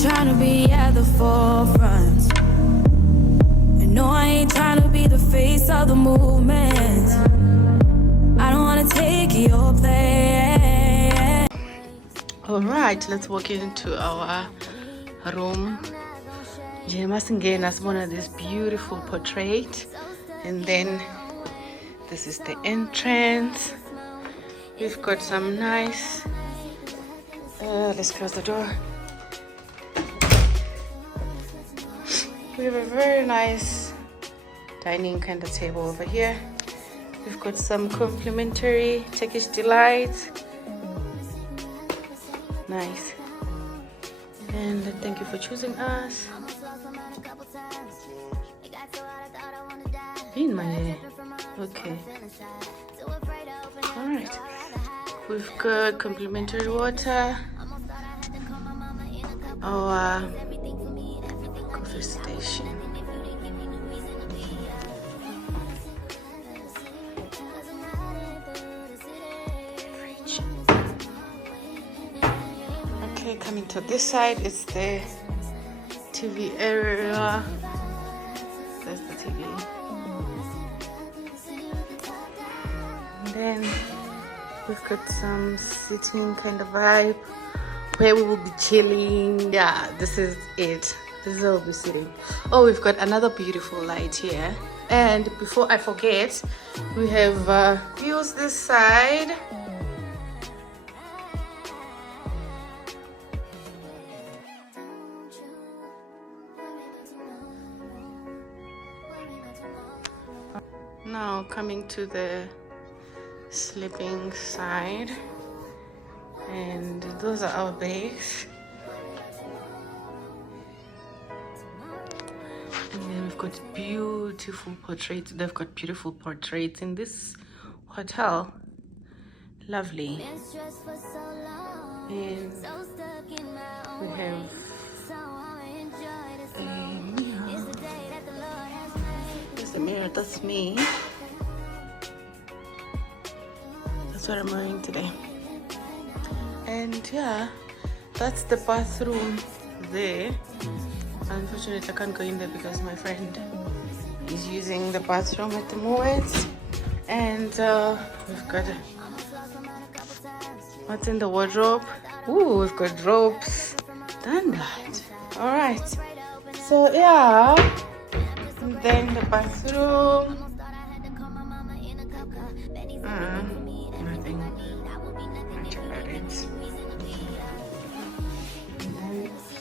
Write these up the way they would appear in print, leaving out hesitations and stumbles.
trying to be at the forefront. And no, I ain't trying to be the face of the movement. I don't wanna take your place. All right, let's walk into our room. One of this beautiful portrait, and then this is the entrance. We've got some nice. Let's close the door. We have a very nice dining kind of table over here. We've got some complimentary Turkish delights. Nice. And thank you for choosing us. In my hair. Okay. Alright. We've got complimentary water. Our coffee station. Okay, coming to this side is the TV area. There's the TV. And then we've got some sitting kind of vibe where we will be chilling. Yeah, this is it. This is where we'll be sitting. Oh, we've got another beautiful light here. And before I forget, we have views this side. Now coming to the sleeping side, and those are our beds. And then we've got beautiful portraits. They've got beautiful portraits in this hotel. Lovely. And we have a mirror. There's a mirror, that's me. That's what I'm wearing today. And yeah, that's the bathroom there. Unfortunately, I can't go in there because my friend is using the bathroom at the moment. And we've got what's in the wardrobe. Ooh, we've got ropes. Done that. All right. So yeah, and then the bathroom. Nothing much about it.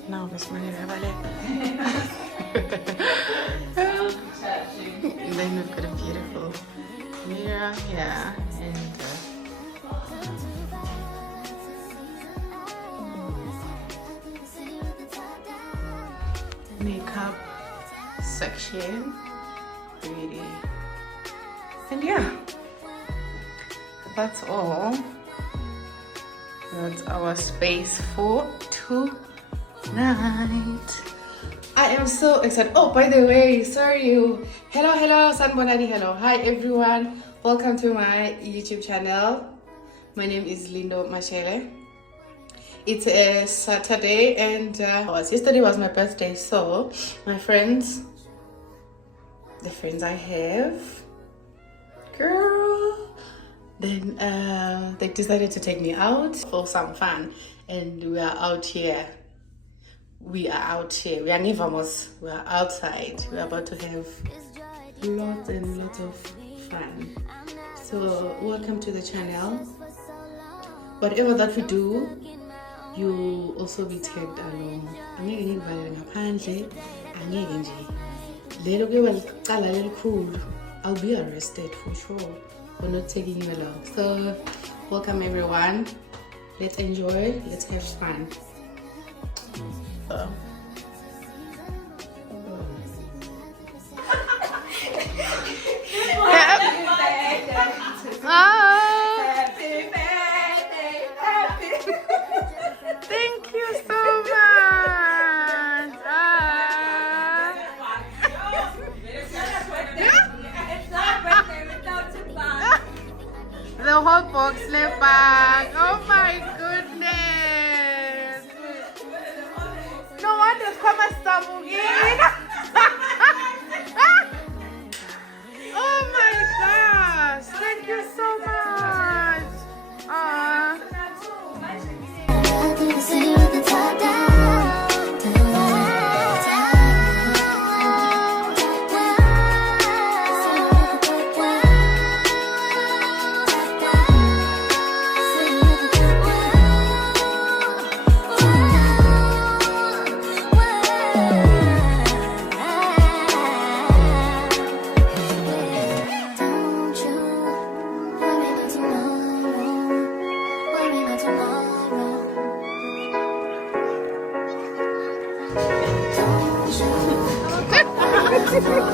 Now this money and then we've got a beautiful mirror, yeah, and makeup section, pretty, and yeah, that's all. That's our space for tonight. I am so excited. Oh, by the way, sorry. Hello, Sanbonani. Hello. Hi, everyone. Welcome to my YouTube channel. My name is Lindo Mashele. It's a Saturday, and yesterday was my birthday. So my friends, the friends I have, girl, then they decided to take me out for some fun, and we are out here. We are Nivamos. We are outside. We are about to have lots and lots of fun. So welcome to the channel. Whatever that we do, you also be tagged along. I'll be arrested for sure for not taking you along. So welcome everyone. Let's enjoy. Let's have fun. Thank you so much. The whole box left back. Oh my goodness. No, Oh my gosh! Thank you so much.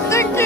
Thank you.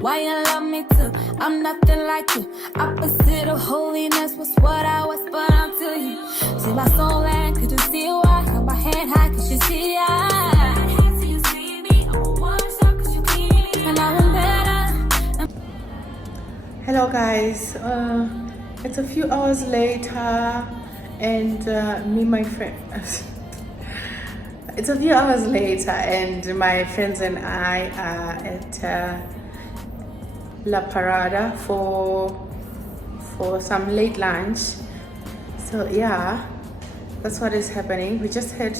Why you love me too? I'm nothing like you. Opposite of holiness was what I was, but I'm to you. See my soul and could you see why? Hold my hand high, cause you see I. And I'm better. Hello guys, it's a few hours later and my friend it's a few hours later and my friends and I are at La Parada for some late lunch. So yeah, that's what is happening. We just had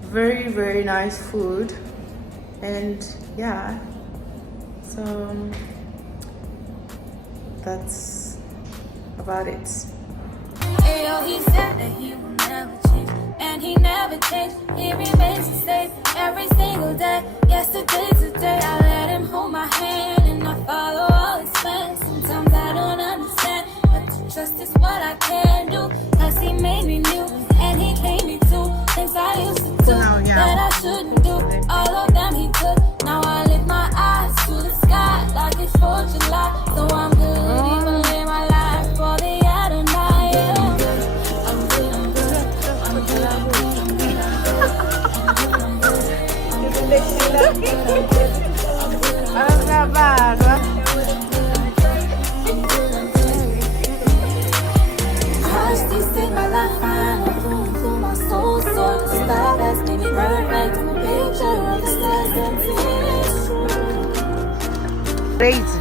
very nice food and yeah, so that's about it. Ayo, he said that he will never change, and he never changed. He remains the same every single day. Yesterday, today, I let him hold my hand, and I follow all his plans. Sometimes I don't understand, but to trust is what I can do. Cause he made me new, and he made me too. Things I used to do that I shouldn't do. All of them he took. Now I lift my eyes to the sky like it's 4th of July. So I'm good, even live my life for the Adonai. Yeah. I'm good, I'm good, I'm good, I'm good, I'm good, Crazy.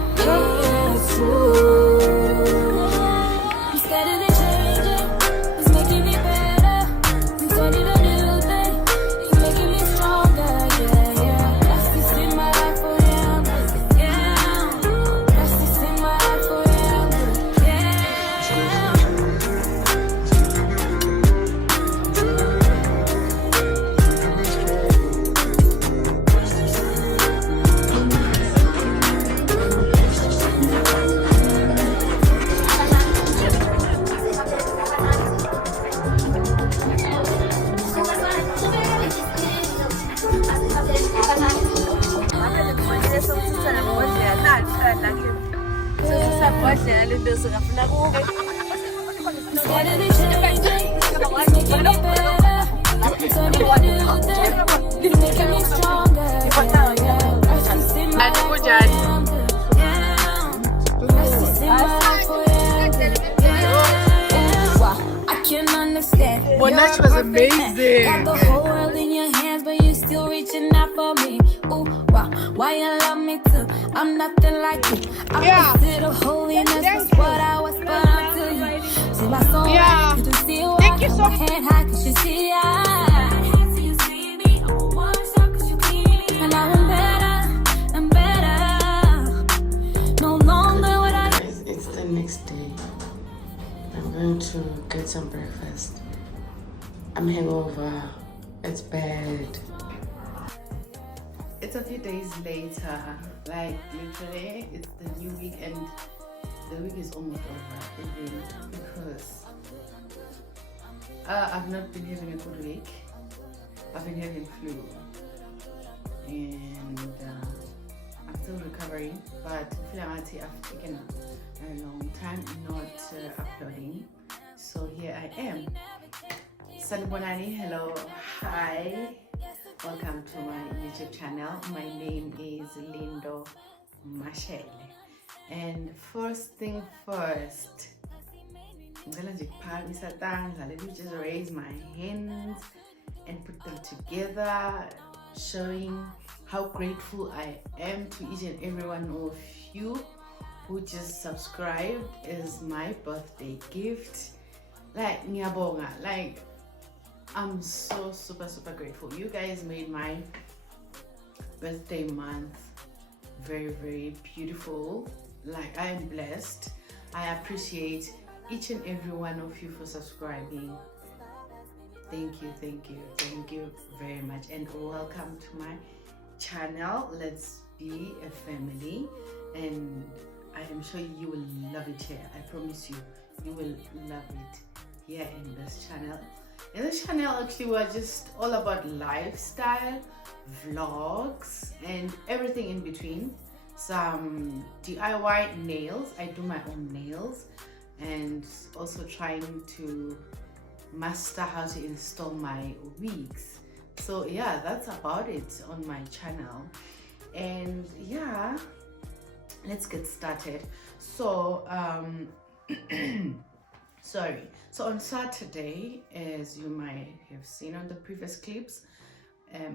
Bonach was amazing. Got the whole world in your hands, but you still reaching out for me. Ooh, wow, why you love me too? I'm nothing like you. Opposite of holiness was what I was, but I'm to you. See my soul, yeah. Could you see why? Thank you so much. Hand high, cause you see I. And now I'm better. No longer what I. It's the next day. I'm going to get some breakfast. I'm hangover. It's bad. It's a few days later, like literally, it's the new week and the week is almost over even because I've not been having a good week. I've been having flu and I'm still recovering, but I've taken a long time not uploading, so here I am. Sanibonani, hello, hi, welcome to my YouTube channel. My name is Lindo Mashele, and first thing first, let me just raise my hands and put them together, showing how grateful I am to each and every one of you who just subscribed as my birthday gift. Like ngiyabonga, like I'm so super grateful. You guys made my birthday month very, very beautiful. Like, I am blessed. I appreciate each and every one of you for subscribing. Thank you very much, and welcome to my channel. Let's be a family, and I am sure you will love it here. I promise you will love it here in this channel. In this channel, actually, we're just all about lifestyle, vlogs, and everything in between. Some DIY nails. I do my own nails, and also trying to master how to install my wigs. So yeah, that's about it on my channel. And yeah, let's get started. So so on Saturday, as you might have seen on the previous clips,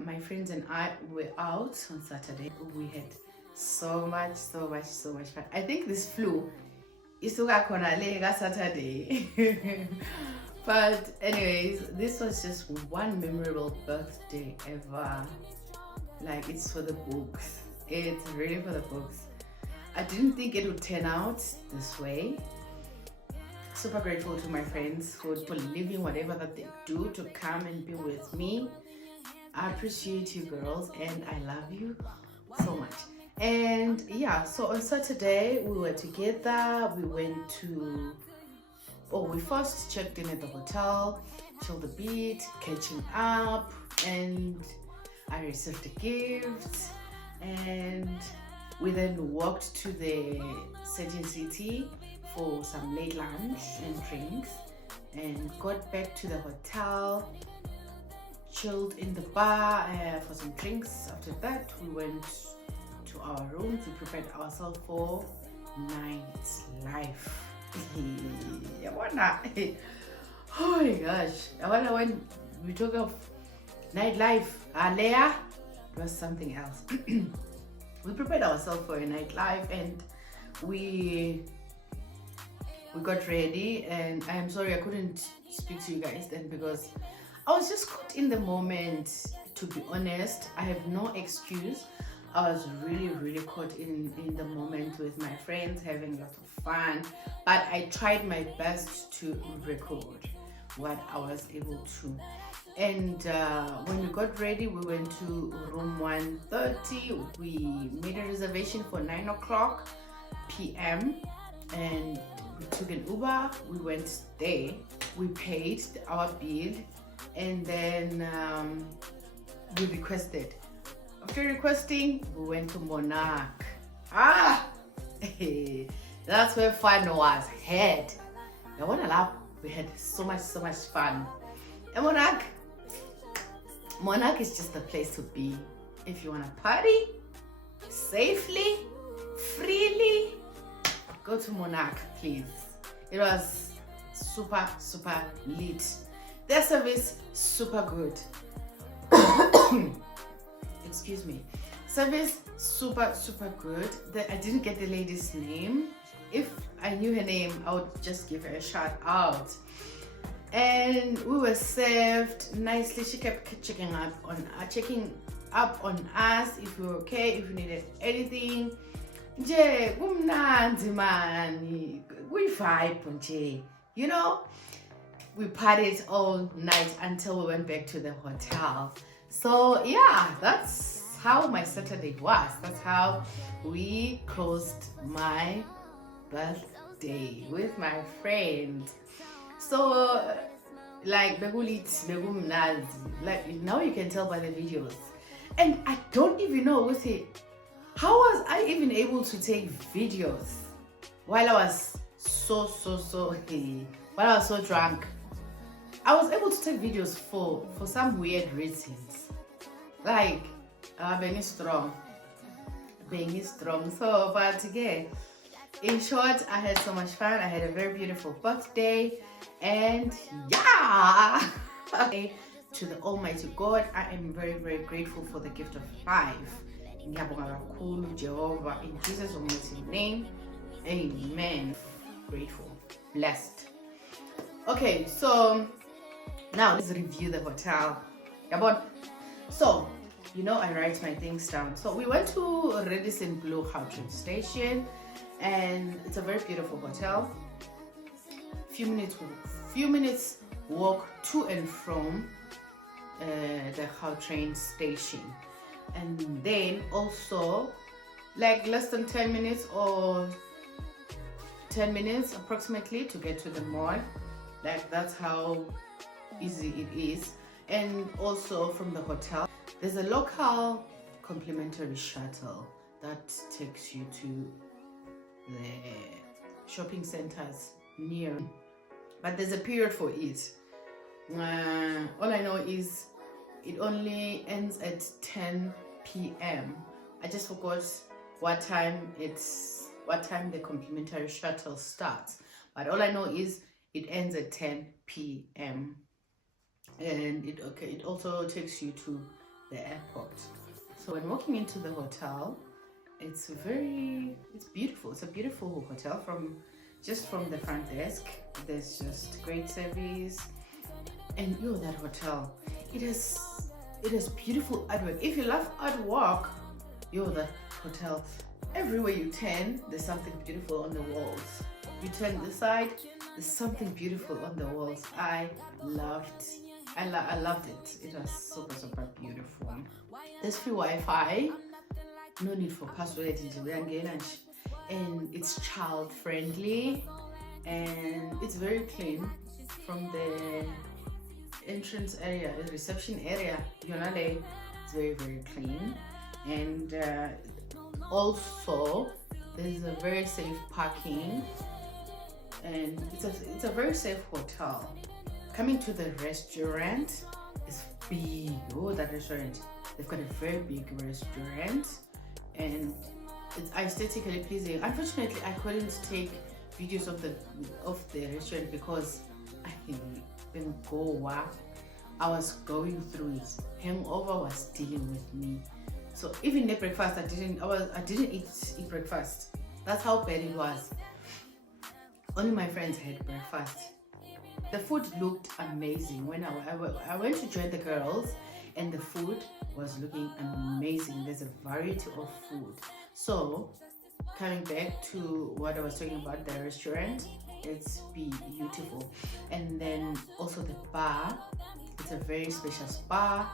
my friends and I were out on Saturday. We had so much fun. I think this flu is Saturday. But anyways, this was just one memorable birthday ever. Like, it's for the books. It's really for the books. I didn't think it would turn out this way. Super grateful to my friends for leaving whatever that they do to come and be with me. I appreciate you girls, and I love you so much. And yeah, so on Saturday we were together. We went to, we first checked in at the hotel, chilled a bit, catching up, and I received a gift, and we then walked to the Surgeon City for some late lunch and drinks, and got back to the hotel, chilled in the bar for some drinks. After that, we went to our rooms. We prepared ourselves for nightlife. Oh my gosh, when we talk of nightlife, Alea, it was something else. We prepared ourselves for a nightlife, and we got ready. And I am sorry I couldn't speak to you guys then because I was just caught in the moment. To be honest, I have no excuse. I was really caught in the moment with my friends, having lots of fun, but I tried my best to record what I was able to. And when we got ready, we went to room 130. We made a reservation for 9:00 p.m. and we took an Uber. We went there. We paid our bill, and then we requested. After requesting, we went to Monarch. That's where fun was had. I want to laugh. We had so much fun. And Monarch is just the place to be if you want to party safely, freely. Go to Monarch, please. It was super lit. Their service super good. Excuse me. Service super good. I didn't get the lady's name. If I knew her name, I would just give her a shout out. And we were served nicely. She kept checking up on us if we were okay, if we needed anything. Nje kumnandi man, we vibe nje, you know. We partied all night until we went back to the hotel. So yeah, that's how my Saturday was. That's how we closed my birthday with my friend. So like like now you can tell by the videos. And I don't even know with it, how was I even able to take videos while I was so while I was so drunk. I was able to take videos for some weird reasons. Like being strong. So but again, in short, I had so much fun. I had a very beautiful birthday, and yeah. To the Almighty God, I am very, very grateful for the gift of life. Ngiyabonga kakhulu Jehovah, in Jesus' almighty name, amen. Grateful, blessed. Okay, so now let's review the hotel. So I write my things down. So we went to Radisson Blue train station, and it's a very beautiful hotel. Few minutes walk to and from the train station, and then also like less than 10 minutes or 10 minutes approximately to get to the mall. Like that's how easy it is. And also from the hotel there's a local complimentary shuttle that takes you to the shopping centers near, but there's a period for it. All I know is it only ends at 10 p.m. I just forgot what time the complimentary shuttle starts, but all I know is it ends at 10 p.m. and it also takes you to the airport. So when walking into the hotel, it's beautiful. It's a beautiful hotel. From the front desk, there's just great service. And that hotel, it has beautiful artwork. If you love artwork, that hotel, everywhere you turn, there's something beautiful on the walls. You turn this side, there's something beautiful on the walls. I loved it. It was super beautiful. There's free Wi-Fi, no need for password, and it's child friendly, and it's very clean. From the entrance area, the reception area, it's very, very clean. And also there's a very safe parking, and it's a very safe hotel. Coming to the restaurant, is big. That restaurant, they've got a very big restaurant, and it's aesthetically pleasing. Unfortunately, I couldn't take videos of the restaurant because I didn't go. I was going through it. Hangover was dealing with me. So even the breakfast, I didn't eat breakfast. That's how bad it was. Only my friends had breakfast. The food looked amazing. When I went to join the girls, and the food was looking amazing. There's a variety of food. So coming back to what I was talking about, the restaurant, it's beautiful. And then also the bar, it's a very spacious bar.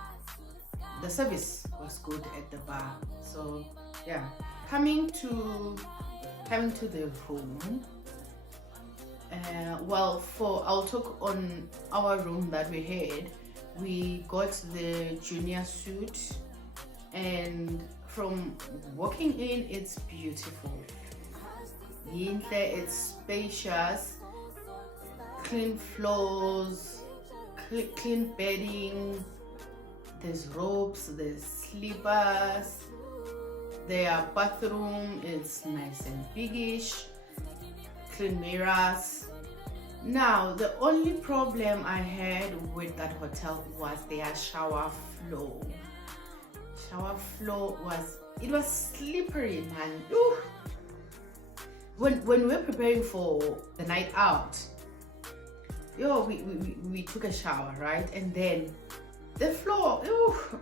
The service was good at the bar. So yeah, coming to the room, I'll talk on our room that we had. We got the junior suite, and from walking in, it's beautiful. It's spacious, clean floors, clean bedding. There's robes, there's slippers. Their bathroom is nice and biggish. Clean mirrors. Now, the only problem I had with that hotel was their shower floor. Shower floor was slippery, man. Ooh. When we were preparing for the night out, we took a shower, right? And then the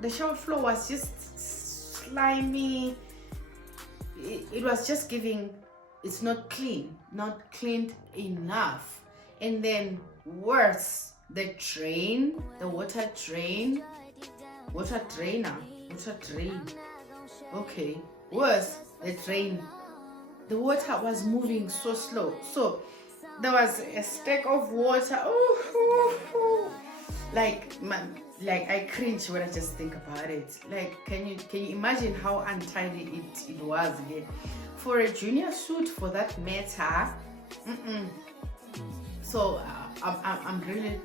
shower floor was just slimy. It was just giving, it's not clean, not cleaned enough. And then worse, the drain, the water drain, Okay, worse, it rained. The water was moving so slow. So there was a stack of water. Like man, like I cringe when I just think about it. Like, can you imagine how untidy it was again? For a junior suit, for that matter. So I'm really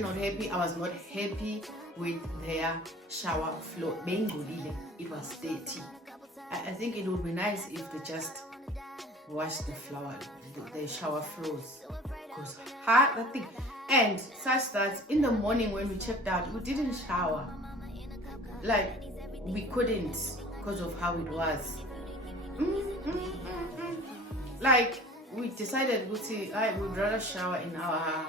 not happy. I was not happy with their shower floor. It was dirty. I think it would be nice if they just wash the shower floors. Because that thing. And such that in the morning when we checked out, we didn't shower. Like, we couldn't because of how it was. Like, we decided I would rather shower in our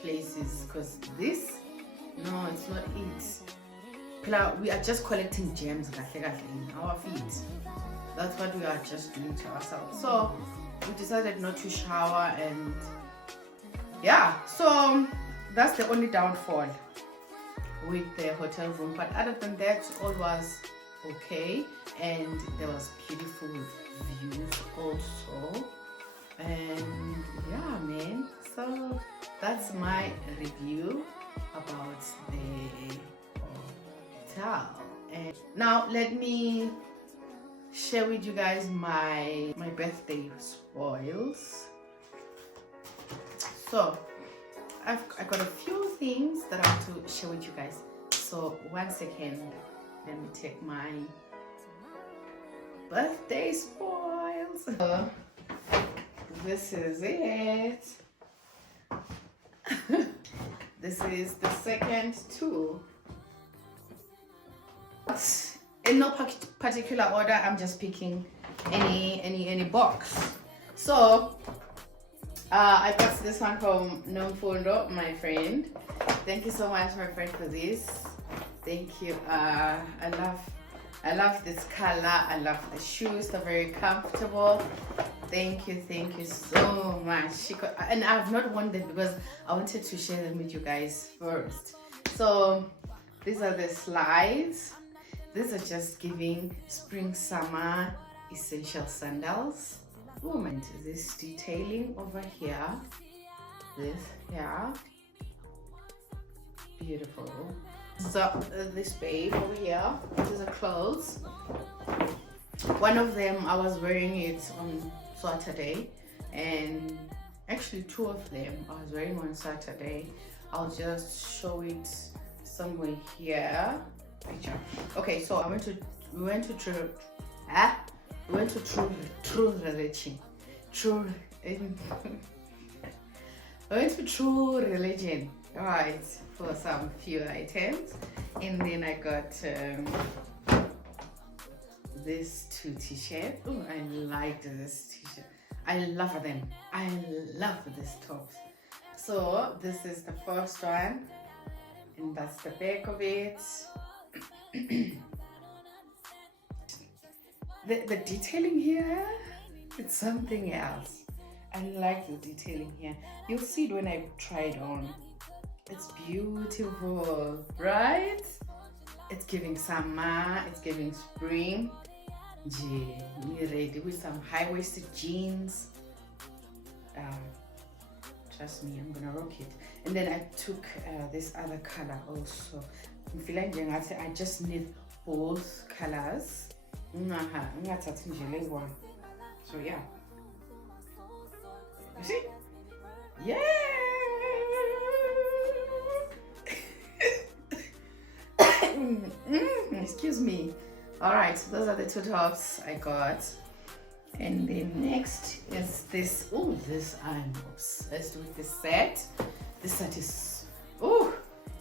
places because this, no, it's not it. We are just collecting gems in our feet. That's what we are just doing to ourselves. So we decided not to shower, and yeah, so that's the only downfall with the hotel room. But other than that, all was okay, and there was beautiful views also. And yeah, man, so that's my review about the hotel. And now let me share with you guys my birthday spoils. So I got a few things that I want to share with you guys. So 1 second, let me take my birthday spoils. So, this is it. This is the second tool. In no particular order, I'm just picking any box. So I got this one from Nomfundo, my friend. Thank you so much, my friend, for this. Thank you. I love this color. I love the shoes. They're very comfortable. Thank you so much. And I've not worn them because I wanted to share them with you guys first. So these are the slides. These are just giving spring summer essential sandals. Oh man, this detailing over here. This here. Beautiful. So this babe over here. These are clothes. One of them I was wearing it on Saturday, and actually two of them I was wearing on Saturday. I'll just show it somewhere here. Picture. Okay, so we went to True Religion. I went to True Religion, right, for some few items, and then I got these two t-shirts. Oh, I liked this t-shirt. I love them. I love these tops. So this is the first one, and that's the back of it. The detailing here, it's something else. I like the detailing here. You'll see it when I try it on. It's beautiful, right? It's giving summer, it's giving spring. You're ready with some high-waisted jeans. Trust me, I'm gonna rock it. And then I took this other color also. I'm feeling I just need both colors. So yeah. You see? Yeah. Excuse me. All right, so those are the two tops I got. And then next is this. Oh, this I'm obsessed with this set. This set is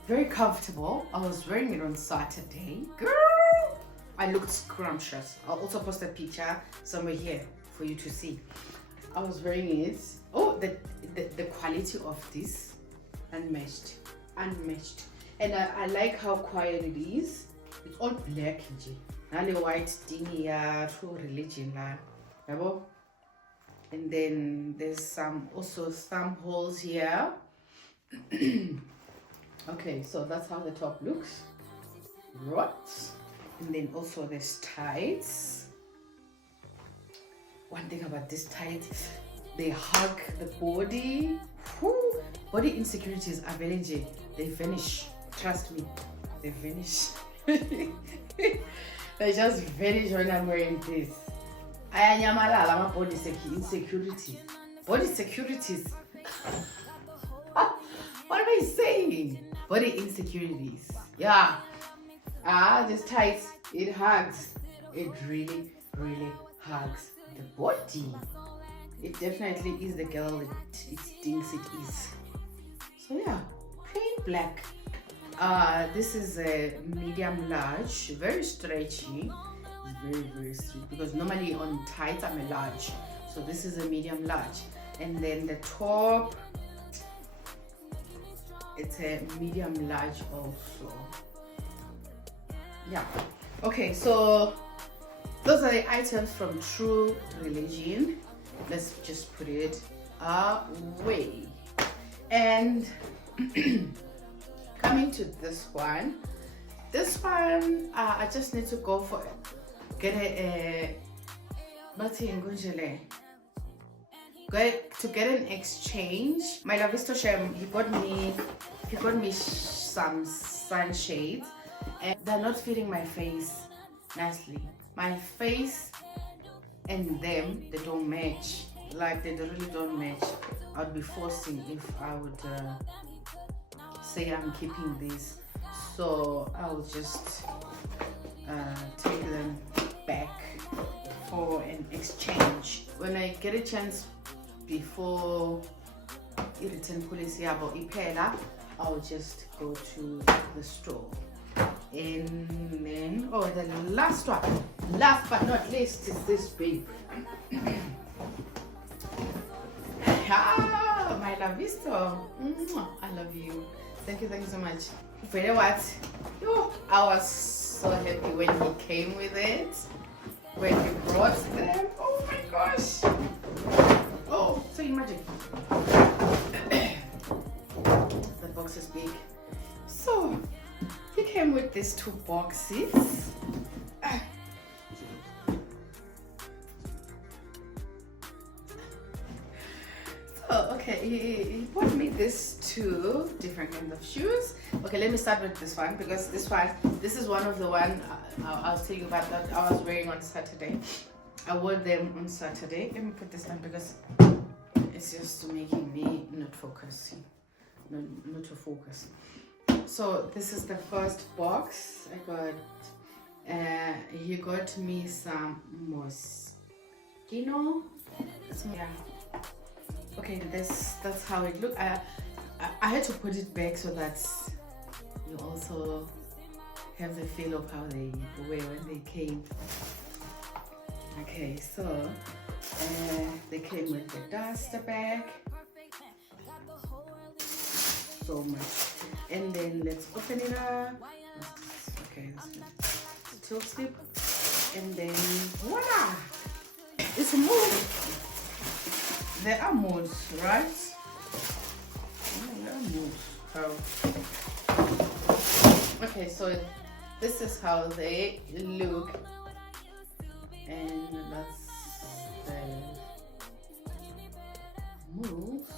very comfortable. I was wearing it on Saturday. Girl, I looked scrumptious. I'll also post a picture somewhere here for you to see. I was wearing it. Oh, the quality of this, unmatched. And I like how quiet it is. It's all black, not a white thing here. True Religion, and then there's also some holes here. Okay, so that's how the top looks. Right. And then also there's tights. One thing about this tights, they hug the body. Whew. Body insecurities are very, they vanish. Trust me, they vanish. They just vanish when I'm wearing this. Ayanyamalala, my body insecurities. Body securities. What am I saying? Body insecurities. Yeah. This tights, it hugs. It really, really hugs the body. It definitely is the girl it thinks it is. So yeah, plain black. This is a medium large, very stretchy. It's very, very stretchy because normally on tights I'm a large. So this is a medium large. And then the top, it's a medium large also. Yeah. Okay, so those are the items from True Religion. Let's just put it away. And coming to this one, I just need to go for it. Get to get an exchange. My Lavisto Shem, he got me some sunshades, and they're not fitting my face nicely. My face and them, they don't match. Like, they really don't match. I'd be forcing if I would say I'm keeping these. So I'll just take them back for an exchange. When I get a chance before return policy about Ipela, I'll just go to the store. And then, oh, the last one, last but not least, is this babe. Ah, my Lavisto. I love you. Thank you so much. You know what? I was so happy when he came with it. When he brought them. Oh my gosh. Oh, so imagine. The box is big. So, he came with these 2 boxes. Okay, he bought me these 2 different kinds of shoes. Okay, let me start with this one because this is one of the one I'll tell you about that I was wearing on Saturday. I wore them on Saturday. Let me put this down because it's just making me not focus. Not to focus. So this is the first box I got. He got me some Moschino. Yeah. Okay, that's how it looked. I had to put it back so that you also have the feel of how they were when they came. Okay, so they came with the duster bag. So much. And then let's open it up. Okay, this tilt slip. And then voila! It's a mold. There are molds, right? There are molds. Okay, so this is how they look. And that's the molds.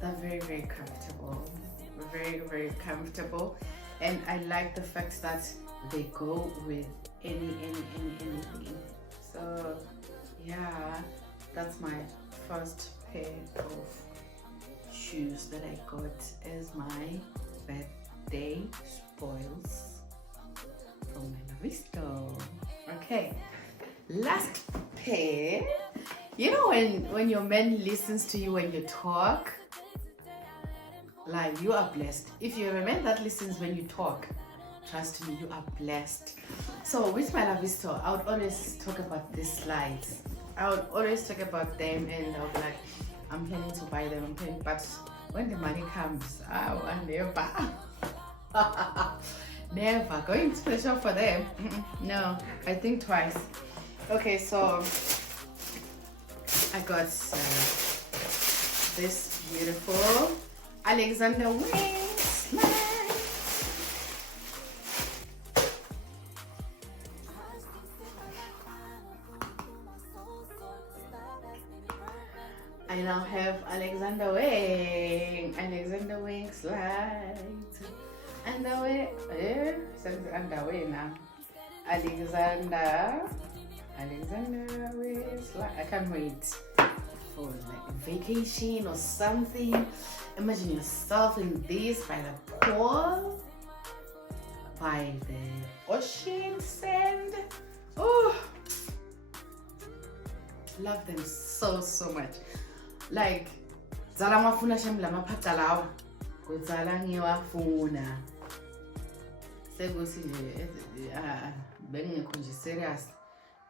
They're very, very comfortable. Very, very comfortable. And I like the fact that they go with anything. So yeah, that's my first pair of shoes that I got as my birthday spoils from my Lavisto. Okay, last pair. You know when your man listens to you when you talk, like, you are blessed. If you're a man that listens when you talk, trust me, you are blessed. So with my Lavisto, I would always talk about these slides. I would always talk about them, and I'll be like, I'm planning to buy them, but when the money comes, I never. Never going to the shop for them. No, I think twice. Okay, so I got this beautiful Alexander Wang slide. I now have Alexander Wang. Alexander Wang slides. Underwear. Says underwear now. Alexander Wang slides. I can't wait for like vacation or something. Imagine yourself in this by the pool, by the ocean sand. Oh, love them so much. Like zala mafuna shem la maphatsa lawa kuzala ngiwafuna sekuthi nje bengekho nje serious,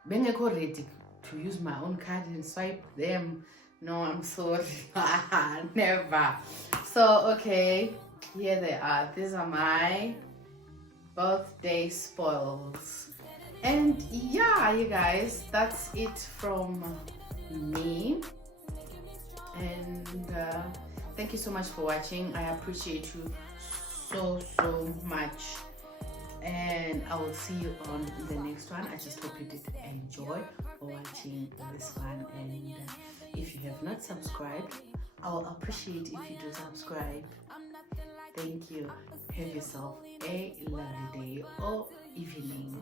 bengekho ready to use my own card and swipe them. No, I'm sorry. Never. So okay, here they are. These are my birthday spoils. And yeah, you guys, that's it from me. And thank you so much for watching. I appreciate you so much. And I will see you on the next one. I just hope you did enjoy watching this one. And if you have not subscribed, I will appreciate if you do subscribe. Thank you. Have yourself a lovely day or evening.